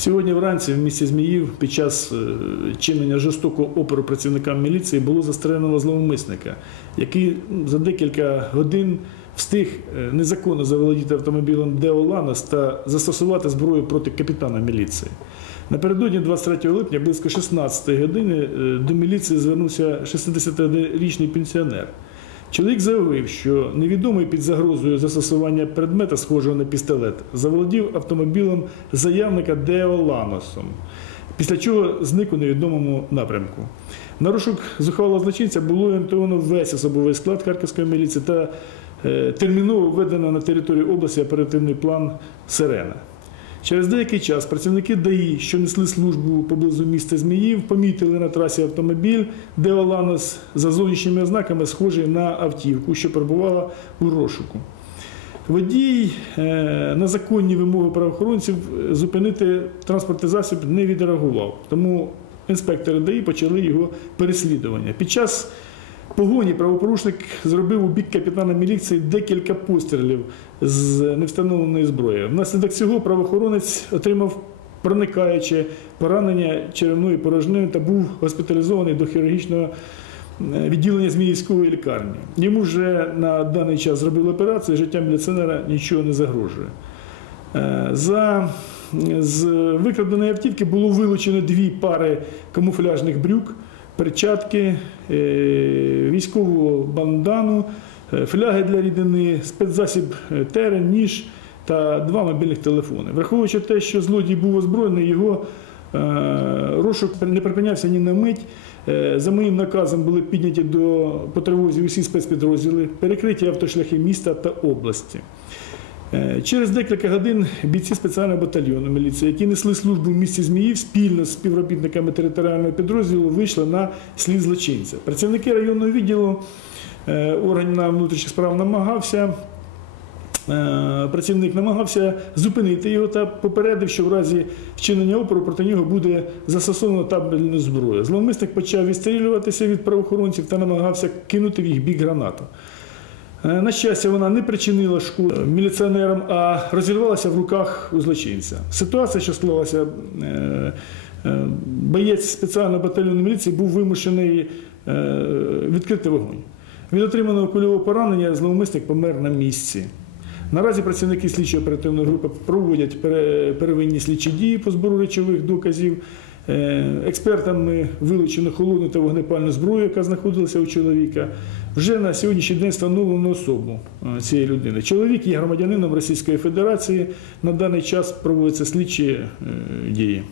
Сьогодні вранці в місті Зміїв під час е, чинення жорстокого опору працівникам міліції було застрелено зловмисника, який за декілька годин встиг е, незаконно заволодіти автомобілем Део Ланос та застосувати зброю проти капітана міліції. Напередодні 23 липня близько 16 години е, до міліції звернувся 61-річний пенсіонер. Чоловік заявив, що невідомий під загрозою застосування предмета, схожого на пістолет, заволодів автомобілем заявника Део Ланосом, після чого зник у невідомому напрямку. На розшук зухвалого злочинця було орієнтовано весь особовий склад Харківської міліції та е, терміново введено на територію області оперативний план Сирена. Через деякий час працівники ДАІ, що несли службу поблизу міста Зміїв, помітили на трасі автомобіль, де Оланос за зовнішніми ознаками схожий на автівку, що перебувала у розшуку. Водій е, на законні вимоги правоохоронців е, зупинити транспортний засіб не відреагував. Тому інспектори ДАІ почали його переслідування. Під час погоні правопорушник зробив у бік капітана міліції декілька пострілів з невстановленої зброї. Внаслідок цього правоохоронець отримав проникаюче поранення черевної порожнини та був госпіталізований до хірургічного е, відділення Зміївської лікарні. Йому вже на даний час зробили операцію, життя міліціонера нічого не загрожує. Е, За з викраденої автівки було вилучено дві пари камуфляжних брюк, перчатки, е, військову бандану, е, фляги для рідини, спецзасіб е, терен, ніж та два мобільних телефони. Враховуючи те, що злодій був озброєний, його розшук не припинявся ні на мить. За моїм наказом були підняті до по тривозі усі спецпідрозділи, перекриті автошляхи міста та області. Е, Через декілька годин бійці спеціального батальйону міліції, які несли службу в місті Зміїв, спільно з співробітниками територіального підрозділу вийшли на слід злочинця. Працівники районного відділу е, органів внутрішніх справ намагався. е, Працівник намагався зупинити його та попередив, що в разі вчинення опору проти нього буде застосовано табельну зброю. Зловмисник почав відстрілюватися від правоохоронців та намагався кинути в їх бік гранату. Е, На щастя, вона не причинила шкоди міліціонерам, а розірвалася в руках у злочинця. Ситуація, що склалася, е, е, боєць спеціального батальйону міліції був вимушений відкрити вогонь. Від отриманого кульового поранення зловмисник помер на місці. Наразі працівники слідчої оперативної групи проводять первинні слідчі дії по збору речових доказів. Е, Експертами вилучено холодну та вогнепальну зброю, яка знаходилася у чоловіка. Вже на сьогоднішній день встановлено особу е, цієї людини. Чоловік є громадянином Російської Федерації. На даний час проводяться слідчі е, дії.